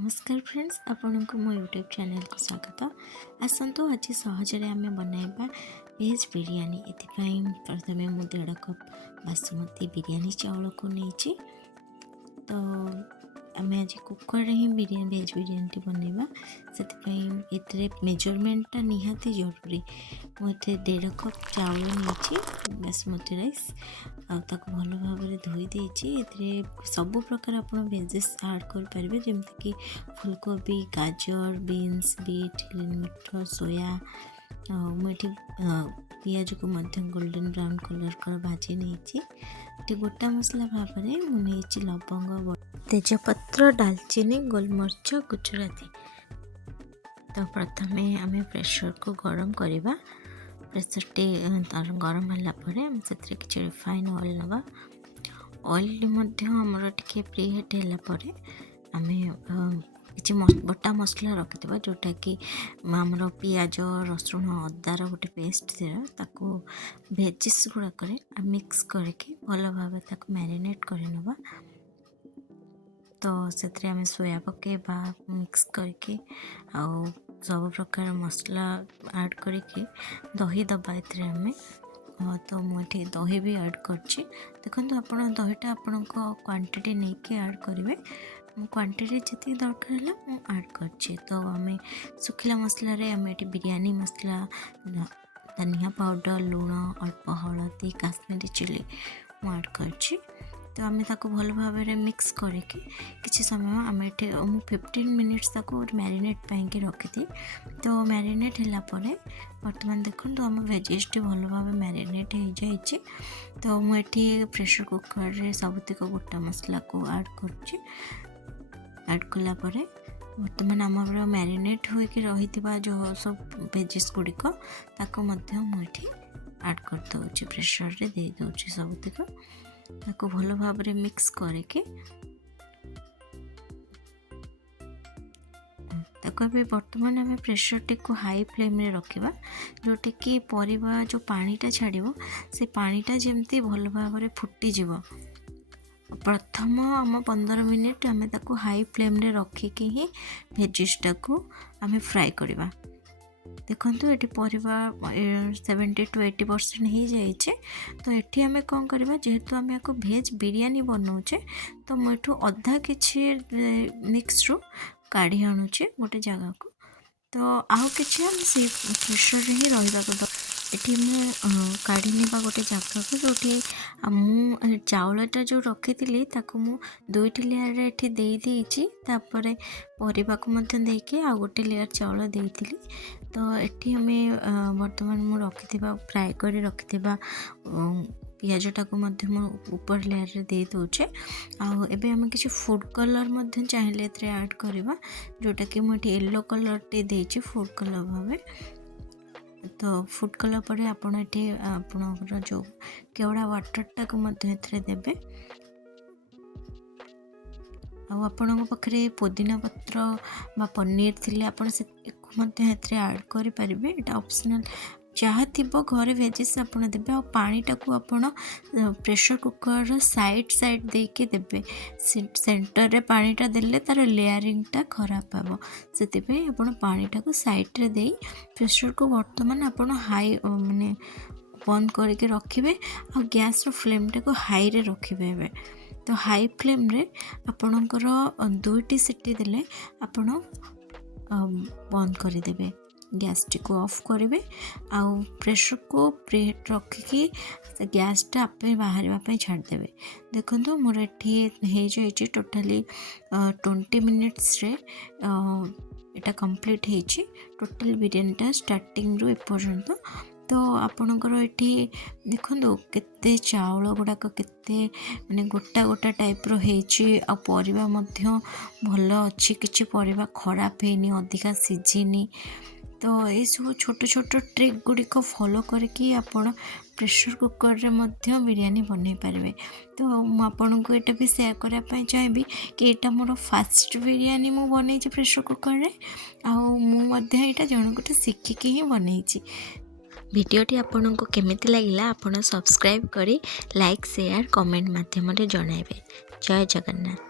नमस्कार फ्रेंड्स, आपण को मो यूट्यूब चैनल को स्वागत। आसतु आज सहजरे आम बनइबा वेज बिरयानी। एथिपाई प्रथमे मु 1.5 कप बासमती बिरयानी चावल को नहीं। तो आम आज कुकर ही बिरयानी वेज बिरयानी बनइबा से मेजरमेंटा निहाती जरूरी। मुझे 1.5 कप चावल नहीं बासमती राइस आताको भल भाव धोई देती। सबु प्रकार आप वेजेस ऐड करेंगे जमीक फुलकोबी, गाजर, बीन्स, बीट, मटर, सोया। मुझे पियाज को गोल्डन ब्राउन कलर कर भाजी नहीं। गोटा मसला भाव में मुझे लवंग, तेजपत्र, दालचीनी, गोलमरीच, गुजराती। तो प्रथमे आम प्रेशर को गरम करवा। प्रेशर टी गरम है कि रिफाइन ऑयल नवा। ऑयल आमर टे प्रीहीट है आम कि बटा मसला रखिदेवा जोटा कि आमर पियाज, रसुण, अदार गोटे पेस्ट ताको भेजिस गुड़ाक मिक्स करके भल भाव मैरिनेट कर नवा। तो से आम सोया पकेबा मिक्स करके आउ सब प्रकार मसला ऐड करके दही दबा आम। तो मुझे दही भी ऐड करछि। देखो आप दहीटा आपण क्वांटिटी नहीं कि ऐड करेंगे। क्वांटिटी जी दरकार है ऐड करछि। तो आम सुखिला मसला आम ये बिरयानी मसला, धनिया पाउडर, लूण, अल्प हलदी, काश्मीरी चिली ऐड करछि। तो आम ताको भल भाव में मिक्स करके किसी समय आम ये 15 मिनिट्स मैरिनेट पाई रखी। तो मैरिनेट है बर्तमान देखो तो आम वेजेस भल भाव मैरिनेट हो जाए। तो मुझे प्रेशर कुकर रे सबुतिक गोटा मसला को ऐड कर ऐड कला बर्तमान आम मैरिनेट होकर रही जो सब वेजेस गुड़िक मुझे ऐड कर दूँ। प्रेशर रे दे दूँ सबुतिक ताको भल भाव में मिक्स करके बर्तमान आम प्रेशर टी को हाई फ्लेम रे रखिबा जोटा कि परिबा जो पानीटा छाड़िबो से पानीटा जेमती भल भाव में फुटी जीवो। प्रथम आम 15 मिनिट आम ताको हाई फ्लेम रे रखिकी ही भेजिसटा को आम फ्राए करवा। देखो ये परिवा 70 to 80% हो जाए। तो ये आम कौन करवा जेहेतु आम या भेज बिरयानी बनाऊे तो मुझे अधा किसी मिक्स रू काढ़ी आणुचे गोटे जगह को। तो आउ कि से प्रेशर ही रहा ये काढ़ी ना गोटे जगह को जो चाउलटा जो रखी थी मु 2टी लेयर ये देती। परिवा को देके आ गोटे लेयर चाउल देती। तो ये आम बर्तमान मु रखी फ्राए कर रखि पियाजटा को ऊपर लेयर रे दे दूचे। आबे आम किसी फूड कलर चाहिए ऐड करवा जोटा कि मुझे येलो कलर टे देछि फूड कलर भाव। तो फूड कलर पर आपड़ ये आपणकर जो केवड़ा वाटरटा को देवे। आपण पाखे पुदीना पत्र बा पनीर थी आप ऐड करें। ये ऑप्शनल जहाँ थी घरे वेजेस आप देवे। आ पानीटा को आपण प्रेशर कुकर साइड साइड देके देवे। सेंटर रे पानीटा देले तार लेयरिंगटा खराब हे से आपण पानीटा को साइड रे दे प्रेशर को बर्तमान आपण हाई माने बंद करके रखिए। आ गैस रो फ्लेमटा को हाई रे रखिए। तो हाई फ्लेम रे आपणकर 2टी सीटी देले आपण बंद करदेवे। गैस टी को ऑफ करेंगे आउ प्रेशर को प्रीहीट रखिकी गैसटा आप बाहर छाड़देवे। देखो मोर ये टोटाली 20 मिनिट्स रे एटा कंप्लीट होइछि टोटल बिरयानीटा स्टार्टिंग रू एपर्यंत। तो आपणकर ये देखो केते चाउल गुड़ाक केते माने गोटा गोटा टाइप रो हेछि। आ परिबा मध्य भल अच्छी किछि परिबा खराब हेनी अधिका सिझिनी। तो ये सब छोट छोट ट्रिक गुड़िक फॉलो करके आपण प्रेशर कुकर रे मध्य बिरयानी बनै पारे। तो मुझे यहाँ भी शेयर करने चाहिए कि यहाँ मोर फास्ट बिरयानी मु बन प्रेशर कुकर रे आउ जन गोटे शिखिकी ही बनई। वीडियोटी आपन को केमिति लागिला आपण सब्सक्राइब करी लाइक शेयर कमेंट माध्यम रे जणाइबे। जय जगन्नाथ।